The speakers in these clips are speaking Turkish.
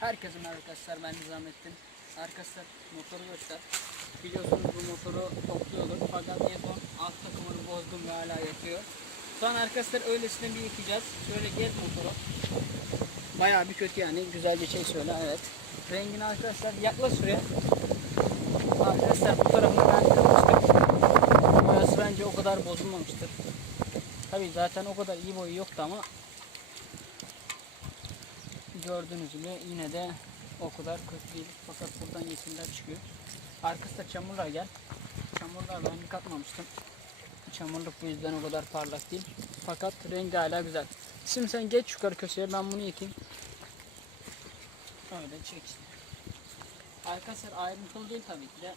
Herkese merhaba arkadaşlar ben Nizamettin. Arkadaşlar motoru göster. Biliyorsunuz bu motoru topluyorduk fakat en son alt takımını bozdum ve hala yatıyor. Şu an arkadaşlar öylesine bir yıkayacağız. Şöyle gez motoru. Bayağı bir kötü yani. Güzel bir şey söyle evet. Rengini arkadaşlar yaklaş şuraya. Arkadaşlar bu tarafını ben kırmıştım. Boyası bence o kadar bozulmamıştır. Tabi zaten o kadar iyi boyu yoktu ama gördüğünüz gibi yine de o kadar kötü değil. Fakat buradan yeşiller çıkıyor. Arkasında çamurlar gel. Çamurlar ben yıkatmamıştım. Çamurluk bu yüzden o kadar parlak değil. Fakat rengi hala güzel. Şimdi sen geç yukarı köşeye ben bunu yıkayayım. Öyle çek işte. Arkadaşlar ayrıntılı değil tabii ki de.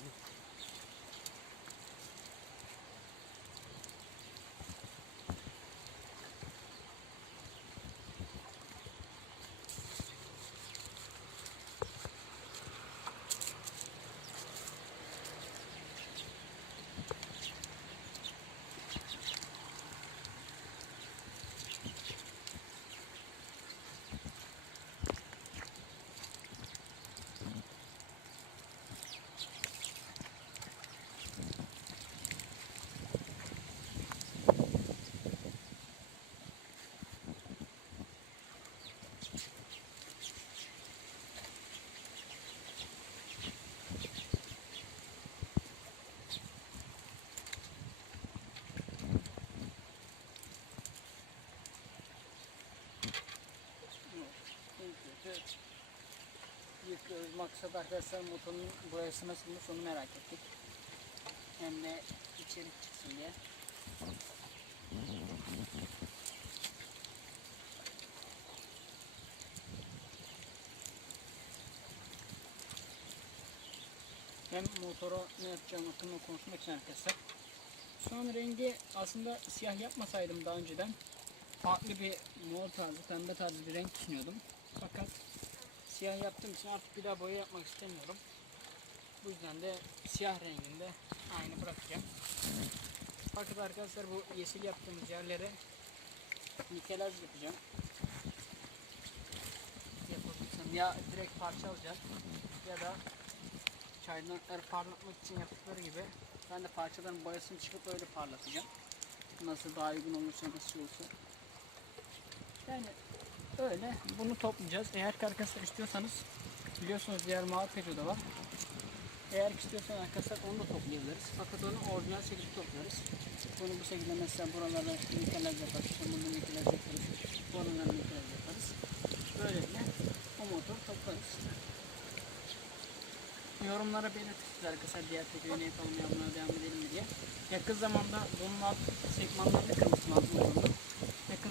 Yıkıyoruz. Maksat arkadaşlar motorun boyası nasılmış onu merak ettik. Hem de içerik çıksın diye. Hem motoru ne yapacağım hakkında konuşmak için arkadaşlar. Şu an rengi aslında siyah yapmasaydım daha önceden farklı bir mor tarzı, pembe tarzı bir renk düşünüyordum. Siyah yaptığım için artık bir daha boya yapmak istemiyorum. Bu yüzden de siyah renginde aynı bırakacağım. Fakat arkadaşlar bu yeşil yaptığımız yerlere nikelaj yapacağım. Yapabilsem ya direkt parça alacağım ya da çaydanlıkları parlatmak için yaptıkları gibi ben de parçaların boyasını çıkıp öyle parlatacağım. Nasıl daha uygun olursa nasıl olursa. Yani öyle bunu toplayacağız. Eğer karkaslar istiyorsanız biliyorsunuz diğer mavi Peugeot'da var. Eğer istiyorsanız arkadaşlar onu da toplayabiliriz. Fakat onu orijinal şekilde toplarız. Bunu bu şekilde mesela buralara nikelaj yaparız. Bunu nikelaj yaparız. Buralara nikelaj yaparız. Böylelikle o motoru toplarız. Yorumlara belirtirsiniz arkadaşlar diğer Peugeot'u ne yapalım yapmaya devam edelim diye. Yakın zamanda segmentlerini kırmıştım altın yolunda.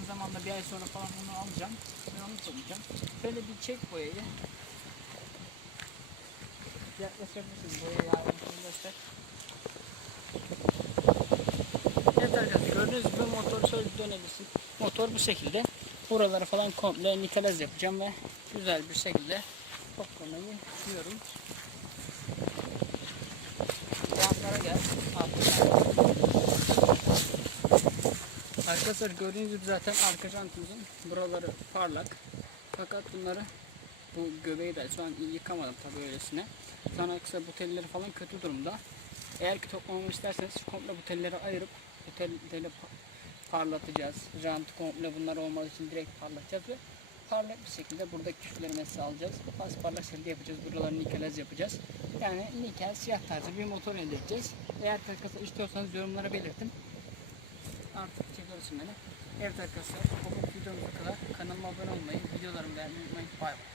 Yakın zamanda bir ay sonra falan bunu alacağım ve onu toplayacağım. Böyle bir çek boyayı. Yaklaşabilirsiniz ayrıntısını göster. Evet arkadaşlar gördüğünüz gibi motoru şöyle dönebilirsin. Motor bu şekilde. Buraları falan komple nikelaj yapacağım ve güzel bir şekilde toplamayı düşünüyorum. Arkadaşlar gördüğünüz gibi zaten arka jantımızın buraları parlak. Fakat bunları bu göbeği de şu an yıkamadım tabii öylesine. Sana kısa bu telleri falan kötü durumda. Eğer ki toplamamı isterseniz komple bu telleri ayırıp bu telleri pa- parlatacağız. Jant komple bunlar olmadığı için direkt parlatacağız ve parlak bir şekilde buradaki küfleri mesela alacağız. Pas parlak şekilde yapacağız. Buraları nikelaj yapacağız. Yani nikel siyah tarzı bir motor elde edeceğiz. Eğer arkadaşlar istiyorsanız yorumlara belirtin. Artık çekiyorsun beni. Evet arkadaşlar bugün videomuz bu kadar. Kanalıma abone olmayı, videolarımı beğenmeyi unutmayın. Bay bay.